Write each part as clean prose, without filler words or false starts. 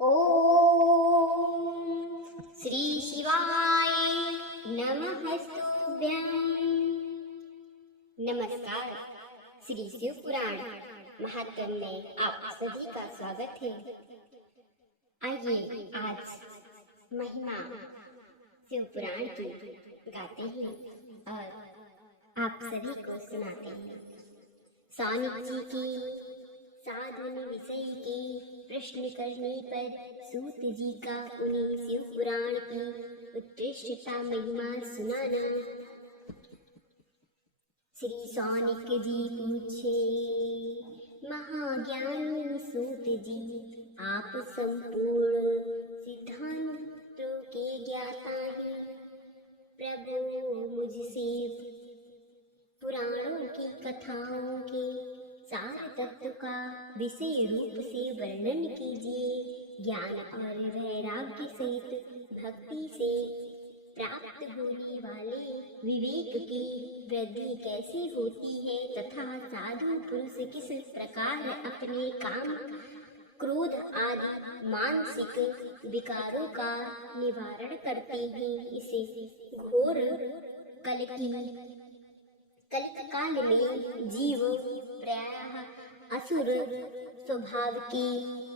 ओम श्री शिवाय नमस्तुभ्यं। नमस्कार। श्री शिव पुराण महात्म्य में आप सभी का स्वागत है। आइए आज महिमा शिव पुराण की गाते हैं और आप सभी को सुनाते हैं। सौनिक जी की साधन विषय के प्रश्न करने पर सूत जी का उन्हें शिव पुराण की उत्कृष्टता महिमा सुनाना। श्री सौनिक जी पूछे, महाज्ञानी सूत जी, आप संपूर्ण सिद्धांतों के ज्ञाता हैं। प्रभु मुझसे पुराणों की कथाओं के सार तत्व का विषय रूप से वर्णन कीजिए। ज्ञान और वैराग्य सहित भक्ति से प्राप्त होने वाले विवेक की वृद्धि कैसे होती है तथा साधु पुरुष किस प्रकार अपने काम, क्रोध आदि मानसिक विकारों का निवारण करते हैं। इसे घोर कलिक काल में जीव प्रायः असुर स्वभाव के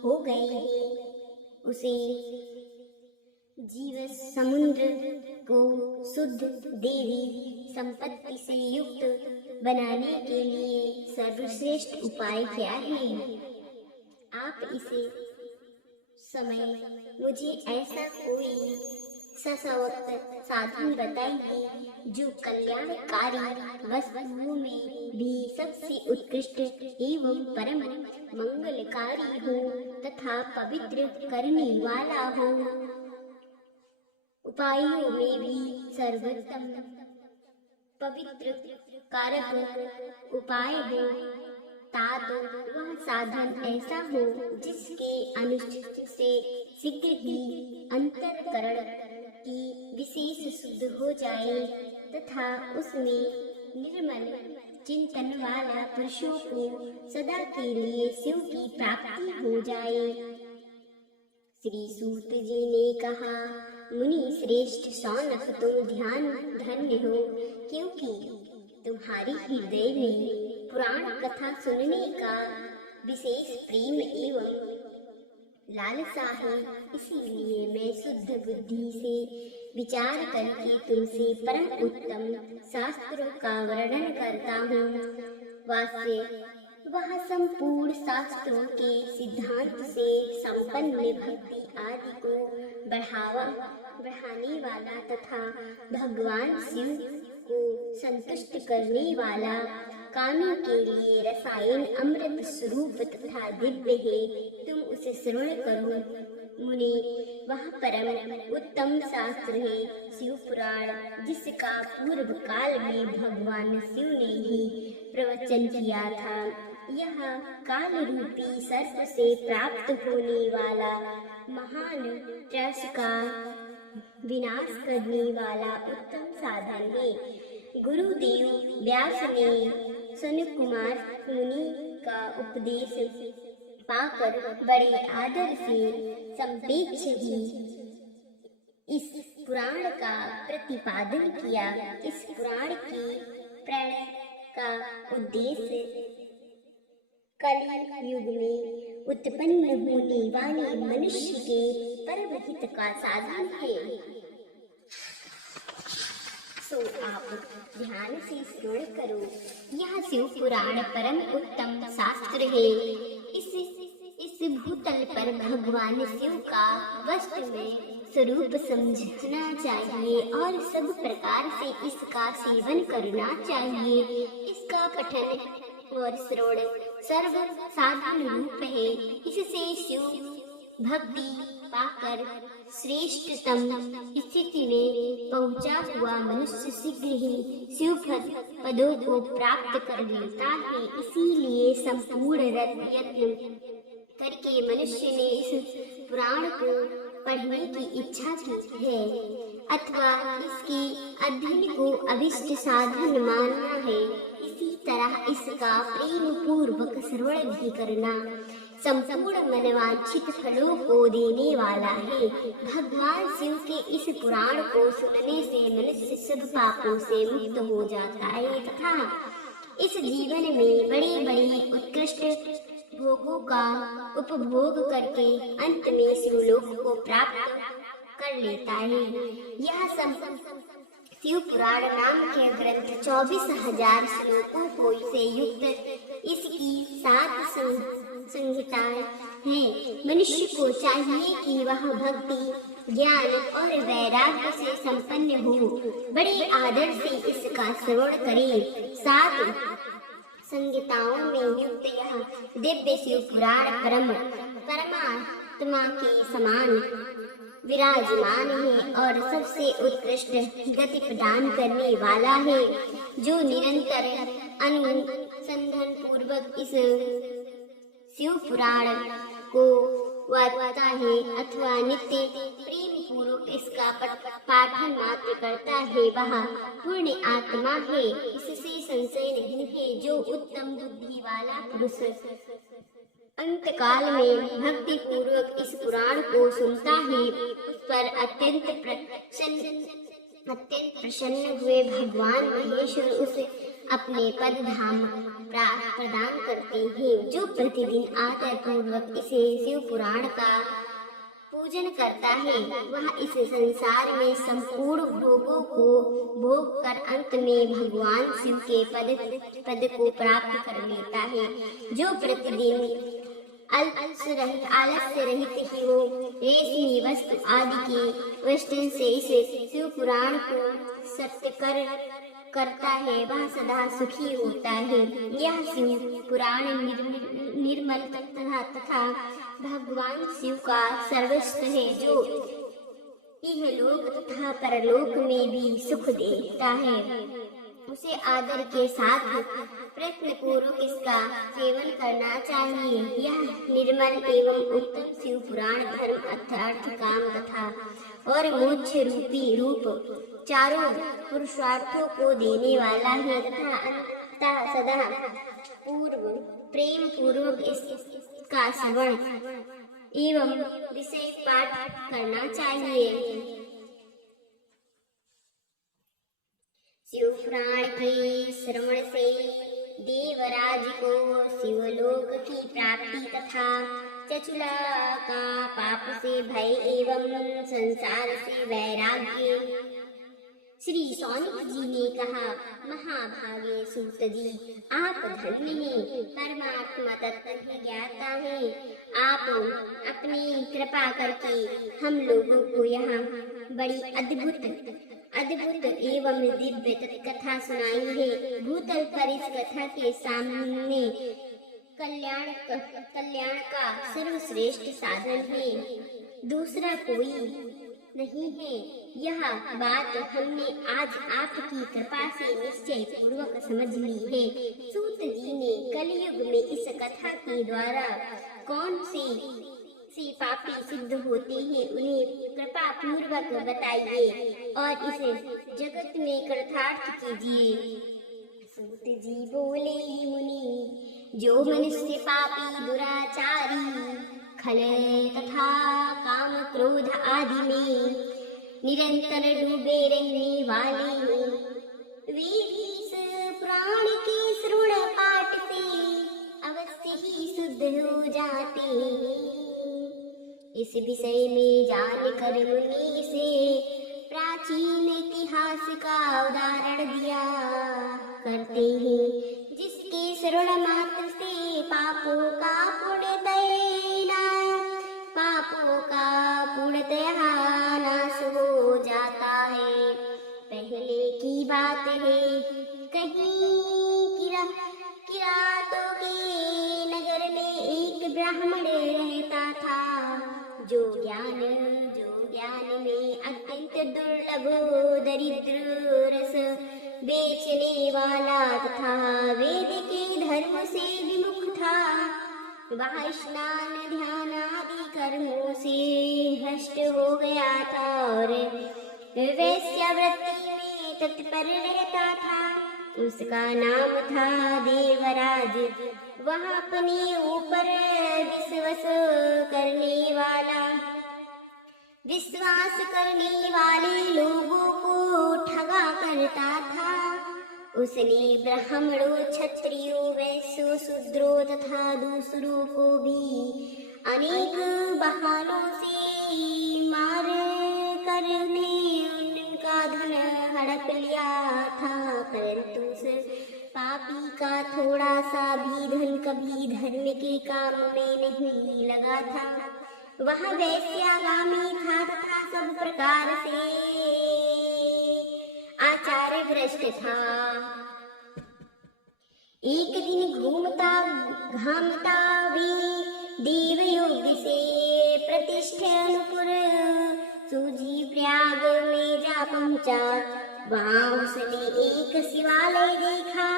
हो गए हैं। उसे जीव समुद्र को शुद्ध देवी संपत्ति से युक्त बनाने के लिए सर्वश्रेष्ठ उपाय क्या है? आप इसे समय मुझे ऐसा कोई सशक्त साधन बताइए जो कल्याणकारी वस्तुओं में भी सबसे उत्कृष्ट एवं परम मंगलकारी हो तथा पवित्र करने वाला हो। उपायों में भी सर्वोत्तम पवित्र कारक उपाय हो, तात वह साधन ऐसा हो जिसके अनुष्ठान से शीघ्र ही अंतःकरण की विशेष शुद्ध हो जाए तथा उसमें निर्मल चिंतन वाला पुरुषों को सदा के लिए शिव की प्राप्ति हो जाए। श्री सूत जी ने कहा, मुनि श्रेष्ठ सौनक, तुम ध्यान धन्य हो, क्योंकि तुम्हारी हृदय में पुराण कथा सुनने का विशेष प्रेम एवं लालसा है। इसीलिए मैं शुद्ध बुद्धि से विचार करके तुमसे परम उत्तम शास्त्रों का वर्णन करता हूँ। वास्तव वह संपूर्ण शास्त्रों के सिद्धांत से संपन्न भक्ति आदि को बढ़ाने वाला तथा भगवान शिव को संतुष्ट करने वाला, कामी के लिए रसायन अमृत स्वरूप तथा दिव्य है। तुम उसे श्रवण करो। मुनि, वह परम उत्तम शास्त्र है शिव पुराण, जिसका पूर्व काल में भगवान शिव ने ही प्रवचन किया था। यह काल रूपी सर्प से प्राप्त होने वाला महान त्रस्त का विनाश करने वाला उत्तम साधन है। गुरुदेव व्यास ने सनक कुमार मुनि का उपदेश पाकर बड़े आदर से संपेक्ष ही इस पुराण का प्रतिपादन किया। इस पुराण के प्रणय का उद्देश्य कलि युग में उत्पन्न होने वाले मनुष्य के परम हित का साधन है। सो आप ध्यान से श्रवण करो। यह शिव पुराण परम उत्तम शास्त्र है। इस भूतल पर भगवान शिव का वास्तव में स्वरूप समझना चाहिए और सब प्रकार से इसका सेवन करना चाहिए। इसका पठन और श्रवण सर्व साधन रूप है। इससे शिव भक्ति पाकर श्रेष्ठतम स्थिति में पहुंचा हुआ मनुष्य शीघ्र ही शिव पदों को प्राप्त कर लेता है। इसीलिए संपूर्ण यत्न करके मनुष्य ने इस पुराण को पढ़ने की इच्छा की है अथवा इसके अध्ययन को अभिष्ट साधन मानना है। इसी तरह इसका प्रेम पूर्वक श्रवण भी करना संपूर्ण मनवांछित फलों को देने वाला है। भगवान शिव के इस पुराण को सुनने से मनुष्य सब पापों से मुक्त हो जाता है तथा इस जीवन में बड़े बड़े उत्कृष्ट भोगों का उपभोग करके अंत में शिवलोक को प्राप्त कर लेता है। यह सब शिव पुराण नाम के ग्रंथ 24,000 श्लोकों को से युक्त इसकी 7 संहिताएं हैं। मनुष्य को चाहिए कि वह भक्ति, ज्ञान और वैराग्य से संपन्न हो, बड़े आदर से इसका श्रवण करे। 7 संहिताओं में युक्त यह दिव्य शिव पुराण परमात्मा के समान विराजमान है और सबसे उत्कृष्ट गति प्रदान करने वाला है। जो निरंतर अनुसंधान पूर्वक इस शिव पुराण को वाचता है अथवा नित्य प्रेम पूर्वक इसका पाठन मात्र करता है वह पूर्ण आत्मा है, इससे संशय नहीं है। जो उत्तम बुद्धि वाला पुरुष अंत काल में भक्ति पूर्वक इस पुराण को सुनता है उस पर अत्यंत प्रसन्न हुए भगवान महेश्वर उसे अपने पद धाम प्रदान करते हैं। जो प्रतिदिन आदर पूर्वक इसे शिव पुराण का पूजन करता है वह इस संसार में संपूर्ण भोगों को भोग कर अंत में भगवान शिव के पद को प्राप्त कर लेता है। जो प्रतिदिन आलस्य रहित ही वो रेशमी वस्तु आदि के वस्तु से इस शिव पुराण को सत्य करता है वह सदा सुखी होता है। यह शिव पुराण निर्मल तथा भगवान शिव का सर्वस्व है जो इहलोक तथा परलोक में भी सुख देता है। उसे आदर के साथ प्रयत्न पूर्वक इसका सेवन करना चाहिए। यह निर्मल एवं उत्तम शिव पुराण धर्म अर्थ काम तथा और मोक्ष रूप चारों पुरुषार्थों को देने वाला है तथा अंततः सदा प्रेम पूर्वक इसका श्रवण एवं विषय पाठ करना चाहिए। शिव पुराण के श्रवण से देवराज को शिवलोक की प्राप्ति तथा चचुला का पाप से भय एवं संसार से वैराग्य। श्री सौनक जी ने कहा, महाभागे सूत जी, आप धन्य हैं, परमात्मा तत्व ही ज्ञाता है। आप अपनी कृपा करके हम लोगों को यहाँ बड़ी अद्भुत एवं दिव्य कथा सुनाई है। भूतल पर इस कथा के सामने कल्याण का सर्वश्रेष्ठ साधन है, दूसरा कोई नहीं है। यह बात हमने आज आपकी कृपा से निश्चय पूर्वक समझ ली है। सूत जी ने कलयुग में इस कथा के द्वारा कौन से पापी सिद्ध होते हैं उन्हें कृपा पूर्वक बताइए और इसे जगत में कृतार्थ कीजिए। सूत जी बोले, मुनि, जो मनुष्य पापी दुराचारी खल तथा काम क्रोध आदि में निरंतर डूबे रहने वाले वे भी इस पुराण के श्रवण पाठ से अवश्य ही शुद्ध हो जाते हैं। इस विषय में जानकर मुनि से प्राचीन इतिहास का उदाहरण दिया करते हैं, जिसके श्रवण मात्र से पापों का पूर्णतः नाश हो जाता है। पहले की बात है, कहीं किरातों के नगर में एक ब्राह्मण रहता था जो ज्ञान में अत्यंत दुर्लभ दरिद्र रस बेचने वाला तथा वेद के धर्म से विमुख था। वह स्नान ध्यान आदि कर्मों से भ्रष्ट हो गया था और वैश्यावृत्ति में तत्पर रहता था। उसका नाम था देवराज। वह अपने ऊपर विश्वास करने वाले लोगों को ठगा करता था। उसने ब्राह्मणों, क्षत्रियों, वैश्यों, शूद्रों तथा दूसरों को भी अनेक बहानों से मार कर उनका धन हड़प लिया था, परंतु उस पापी का थोड़ा सा भी धन कभी धर्म के काम में नहीं लगा था। वह वैश्यागामी था तथा सब प्रकार से आचार्य भ्रष्ट था। एक दिन घूमता घामता वे देवयोग से प्रतिष्ठितपुर सूजी प्रयाग में जा पहुंचा। वहां उसने एक शिवालय देखा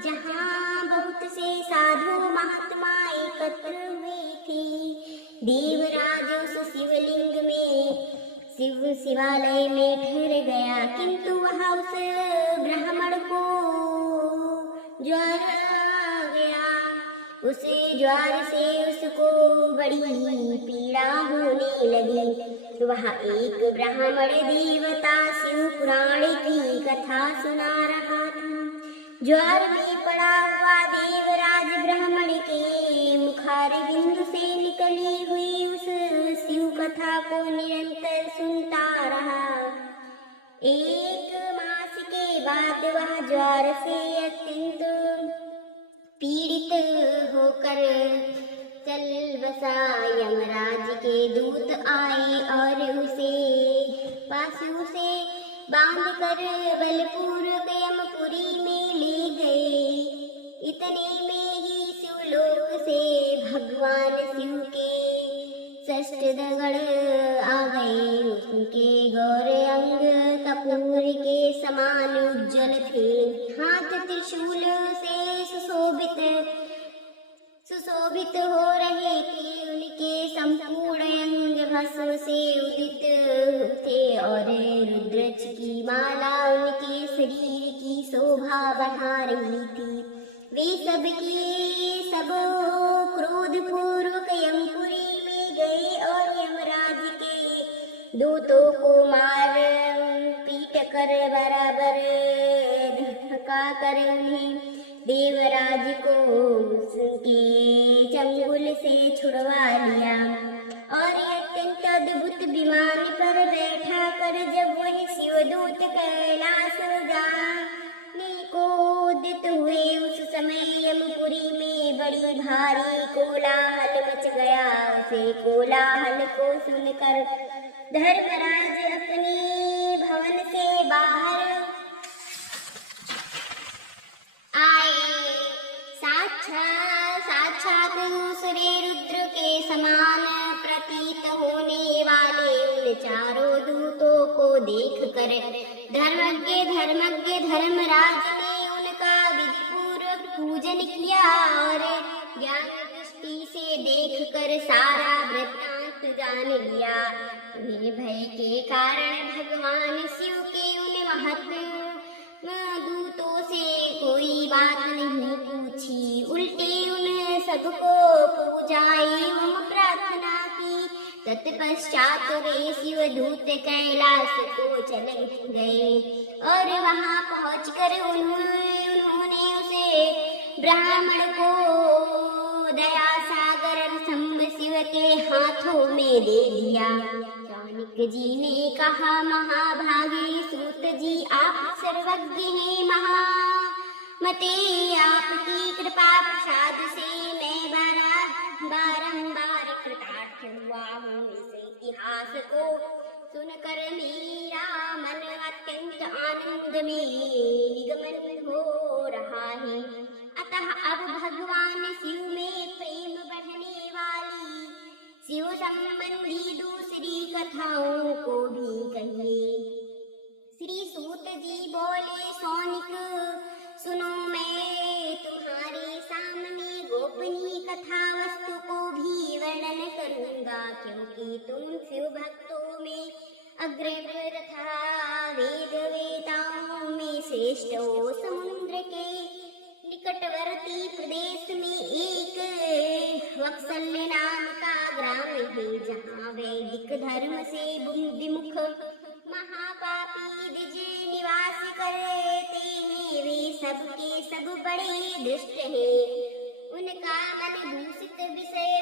जहां बहुत से साधु महात्मा एकत्र हुए थे। देवराज उस शिवालय में ठहर गया, किंतु वहां उस ब्राह्मण को ज्वर आ गया। उसे ज्वर से उसको बड़ी पीड़ा होने लगी। वह एक ब्राह्मण देवता शिव पुराण की कथा सुना रहा था। ज्वर में पड़ा हुआ देवराज ब्राह्मण के मुखारविंद से निकली हुई उस शिव कथा को निरंतर सुनता रहा। एक मास के बाद वह ज्वर से अत्यंत पीड़ित होकर चल बसा। यमराज के दूत आए और उसे पासों से बांधकर बलपूर्वक यमपुरी में ले गए। इतने में ही शिवलोक से भगवान शिव के षष्ठगण आ गए। उनके गौर अंग कपूर के समान उज्जवल थे। हाथ त्रिशूल से सुशोभित हो रहे थे। उनके संपूर्ण अंग भस्म से उदित थे और रुद्राक्ष की माला उनके शरीर की शोभा बढ़ा रही थी। वे सब क्रोध पूर्वक यमपुरी में गए और यमराज के दूतों को मार पीट कर बराबर धक्का कर उन्हें देवराज को उसके चंगुल से छुड़वा लिया और अत्यंत अद्भुत विमान पर बैठा कर जब वह शिवदूत कैलाश जाने को उदित हुए, उस समय यमपुरी में बड़ी भारी कोलाहल मच गया। उसे कोलाहल को सुनकर धर्मराज अपने भवन से बाहर आए। साक्षात दूसरे रुद्र के समान प्रतीत होने वाले उन चारों दूतों को देखकर धर्मज्ञ धर्मराज ने उनका विधिपूर्वक पूजन किया और ज्ञान दृष्टि से देखकर सारा वृत्तांत जान लिया। उन्हें भय के कारण भगवान शिव के उन महत्व दूतों से कोई बात नहीं पूछी, उल्टे उन सबको पूजा एवं प्रार्थना की। तत्पश्चात वे शिवदूत कैलाश को चले गए और वहां पहुंचकर उन्होंने उसे ब्राह्मण को दया सागर शंभ शिव के हाथों में दे दिया। चाणक्य जी ने कहा, महाभागे सूत जी, आप सर्वज्ञ हैं महामते। आपकी कृपा प्रसाद से मैं बारंबार कृतार्थ हुआ हूँ। इस इतिहास को सुनकर मेरा मन अत्यंत आनंद में निगमन हो रहा है। अतः अब भगवान शिव में प्रेम बढ़ने वाली शिव संबंधी दूसरी कथाओं को भी कहिए। श्री सूत जी बोले, सौनिक सुनो, मैं तुम्हारे सामने गोपनीय कथा वस्तु को भी वर्णन करूंगा, क्योंकि तुम शिव भक्तों में अग्रणी तथा वेद वेताओं में श्रेष्ठ हो। समुद्र निकटवर्ती प्रदेश में एक वत्सल्य नाम का ग्राम है, जहाँ वैदिक धर्म से विमुख महापापी द्विज निवास करते हैं। वे सब के सब बड़े दुष्ट हैं। उनका मन दूषित विषय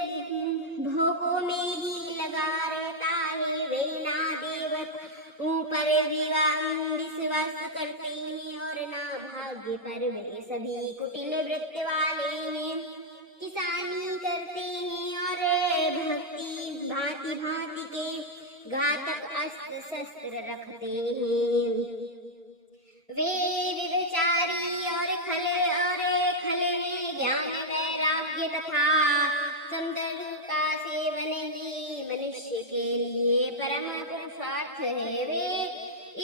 भोगों में ही लगा रहता है। वे ना देवताओं पर विश्वास करते हैं और ना भाग्य पर। वे सभी कुटिल वृत्ति वाले हैं, किसानी करते हैं और भांति भांति के घातक अस्त्र शस्त्र रखते हैं। वे विचारी और खल में ज्ञान वैराग्य तथा सौंदर्य का सेवन ही मनुष्य के लिए परम पुरुषार्थ है। वे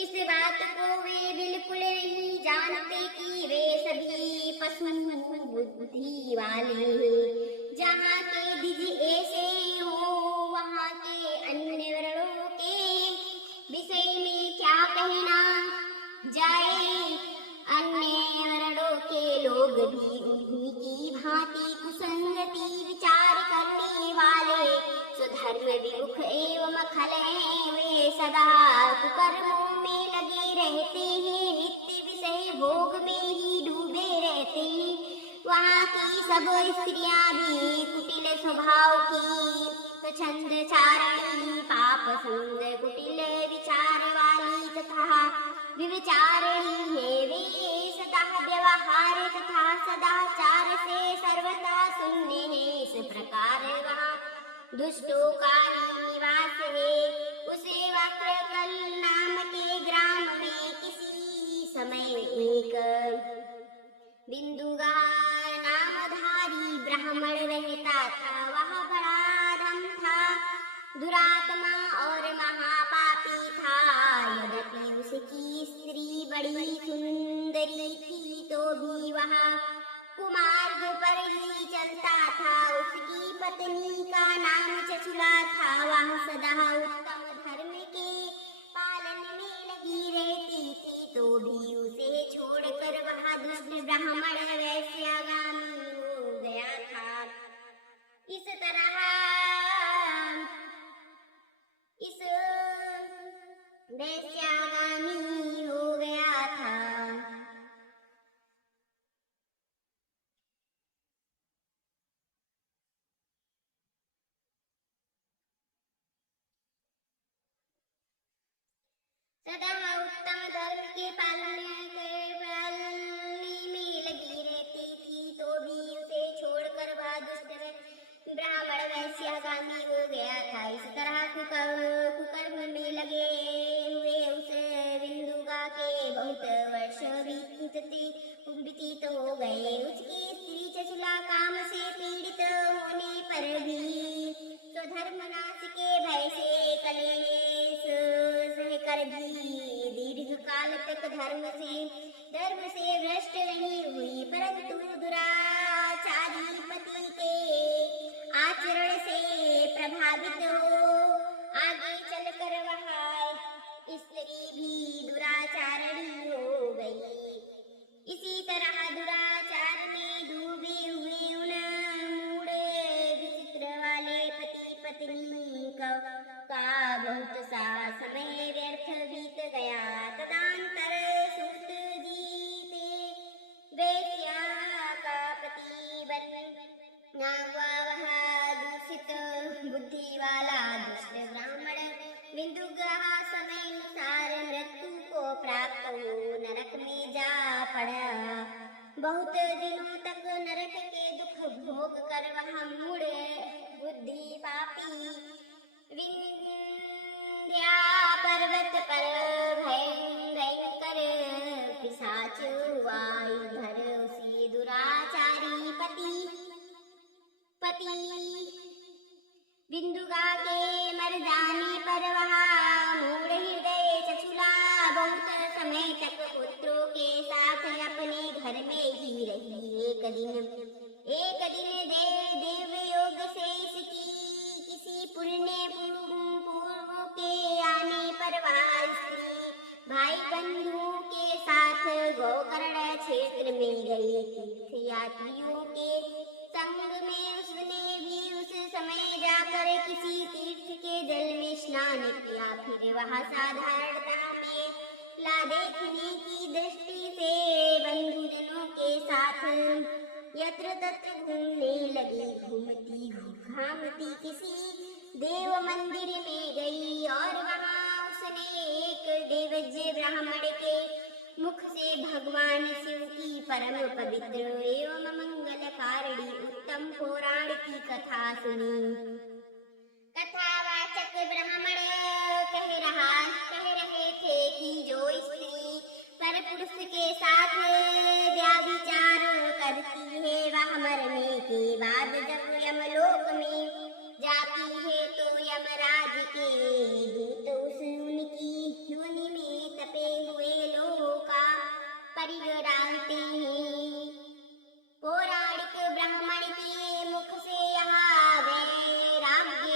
इस बात को वे बिल्कुल नहीं जानते कि वे सभी पशु बुद्धि वाले हैं। जहाँ के द्विज ऐसे हो, वहाँ के अन्य वर्णों के विषय में क्या कहना जाए। अन्य वर्णों के लोग भी उन्हीं की भांति कुसंगति विचार करने वाले स्वधर्म विमुख एवं खल हैं। वे सदा कुकर्मों में लगे रहते हैं, नित्य विषय भोग में ही डूबे रहते हैं। वहाँ की सब स्त्रियां भी कुटिल स्वभाव की, छंद चारणी, पाप संग कुटिल विचार वाली तथा विचारणी है। वे सदा व्यवहार तथा सदाचार से सर्वथा शून्य है। इस प्रकार वहाँ दुष्टों का निवास है। उसे वक्रकल नाम के ग्राम में किसी समय एक बिंदुगा नामधारी ब्राह्मण रहता था। वह बड़ा धम था, दुरात्मा और महापापी था। यद्यपि उसकी स्त्री बड़ी सुंदरी थी, तो भी वह कुमार्ग पर ही चलता था। उसकी पत्नी का नाम चचुला था। वह सदा उत्तम धर्म के पालन में लगी रहती थी, तो भी उसे छोड़कर वह दुष्ट ब्राह्मण वैश्यागामी हो गया था। इस वैश्यागामी हो गया था। सदा उत्तम धर्म के पालन में लगी रहती थी, तो भी उसे छोड़कर वह दुष्ट ब्राह्मण वैश्यागामी हो गया था। इस तरह कुकर्म में लगे हुए उस बिंदुगा के बहुत वर्ष व्यतीत हो गए। उसकी स्त्री चचुला काम से पीड़ित होने पर भी स्वधर्म नाश के भय से कलेश सहकर भी दीर्घ काल तक धर्म से भ्रष्ट नहीं हुई। परंतु दुराचारी पति के आचरण से प्रभावित हो आगे चलकर वह स्त्री भी दुराचारणी हो गई। इसी तरह दुराचार में डूबे हुए उन मूढ़ विचित्र वाले पति पत्नी का बहुत सा समय व्यर्थ बीत गया। तदंतर सूत जी वैश्या का पति बना हुआ वह दूषित बुद्धि वाला दुष्ट ब्राह्मण बिंदुगा समय अनुसार मृत्यु को प्राप्त हो नरक में जा पड़ा। बहुत दिनों तक नरक के दुख भोग कर वह मूढ़ बुद्धि पापी विंध्या पर्वत पर भयंकर पिशाच हुआ। इधर उसी दुराचारी पति बिंदुगा के मर जाने पर वह मूढ़ हृदय चचुला बहुत समय तक पुत्रों के साथ अपने घर में ही रही। एक दिन देव योग से इसकी किसी पुण्य पूर्व के आने पर वह स्त्री भाई बंधुओं के साथ गोकर्ण क्षेत्र में गई। तीर्थ स्नान किया, फिर वह साधारणता में ला देखने की दृष्टि से बंधुजनों के साथ यत्र तत्र घूमने लगी। घूमती घामती किसी देव मंदिर में गई और वहां उसने एक देवज्ञ ब्राह्मण के मुख से भगवान शिव की परम पवित्र एवं मंगलकारिणी उत्तम पुराण की कथा सुनी। कथावाचक ब्राह्मण कह रहे थे कि जो स्त्री पर पुरुष के साथ व्याभिचार करती है वह मरने के बाद जब यमलोक में जाती है तो यमराज के दूत उनकी योनि में तपे हुए लोगों का परिग डालते हैं। पौराणिक ब्राह्मण के मुख से यहाँ वैराग्य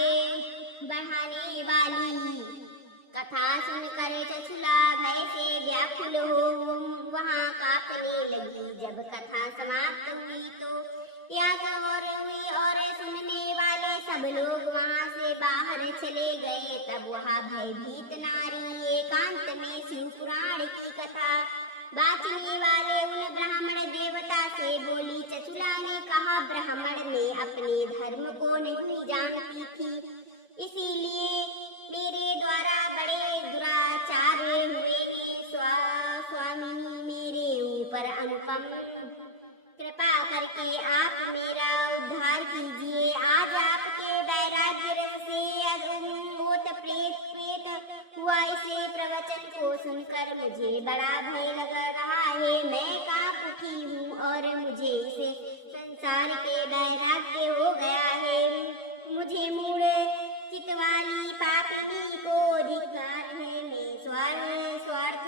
बढ़ाने वाली कथा सुनकर चचुला भय से व्याकुल हो वहाँ कांपने लगी। जब कथा समाप्त हुई तो यहाँ और हुई और सुनने वाले सब लोग वहाँ से बाहर चले गए। तब वह भयभीत नारी एकांत में शिव पुराण की कथा बांचने वाले उन ब्राह्मण देवता से बोली। चचुला ने कहा, ब्राह्मण ने अपने धर्म को नहीं जानती थी, इसीलिए मेरे द्वारा बड़े दुराचार हुए हैं। स्वामी मेरे ऊपर अनुपम कृपा करके आप मेरा उद्धार कीजिए। आज आपके वैराग्य रस से भूत प्रेत हुआ इसे प्रवचन को सुनकर मुझे बड़ा भय लग रहा है। मैं कांप उठी हूँ और मुझे इस संसार के वैराग्य हो गया है। मुझे मूढ़ चितवाली पापिनी को धिक्कार है। मैं स्वार्थ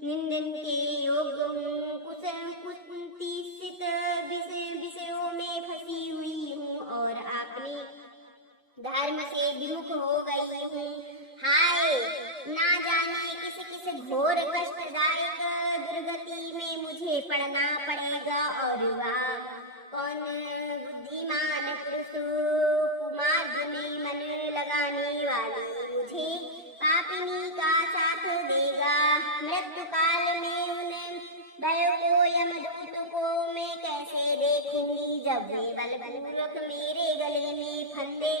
निंदन के योग्य हूँ। कुत्सित विषयों में फंसी हुई हूँ और अपने धर्म से विमुख हो गई हूँ। हाय, ना जाने किस घोर कष्टदायक दुर्गति में मुझे पड़ना पड़ेगा और वह कौन बुद्धिमान पुरुष कुमार्ग में मन लगाने वाली मुझे पापिनी का साथ देगा। मृत्यु काल में उन भय को यमदूत को मैं कैसे देखूंगी जब वे बलपूर्वक मेरे गले में फंदे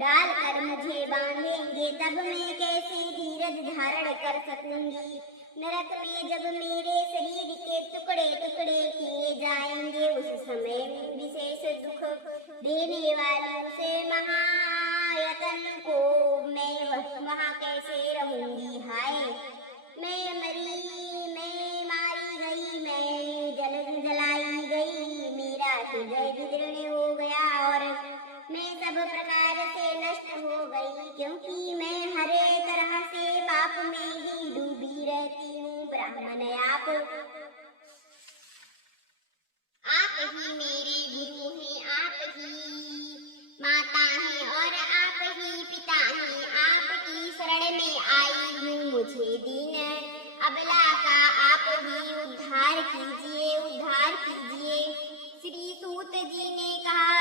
डालकर मुझे बांधेंगे, तब मैं कैसे धीरज धारण कर सकूंगी। नरक में जब मेरे शरीर के टुकड़े टुकड़े किए जाएंगे उस समय विशेष दुख देने वाले उसे महायतन को मैं वहाँ कैसे रहूंगी। हाय, मैं मारी गई, मैं जलाई गई, मेरा हृदय विदीर्ण हो गया और मैं सब प्रकार से नष्ट हो गई, क्योंकि मैं हर तरह से पाप में ही डूबी रहती हूँ। ब्राह्मण आप ही मेरे गुरु हैं, आप ही माता हैं और आप ही पिता हैं। आपकी शरण में आई हूँ, मुझे दीन अबला का आप ही उद्धार कीजिए। श्री सूत जी ने कहा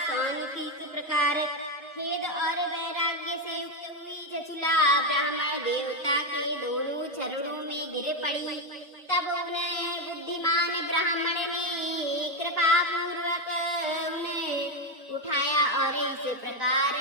सौनकी इस प्रकार खेद और वैराग्य से युक्त हुई चचुला ब्राह्मण देवता के दोनों चरणों में गिर पड़ी। तब उन्हें बुद्धिमान ब्राह्मण ने कृपा पूर्वक उन्हें उठाया और इस प्रकार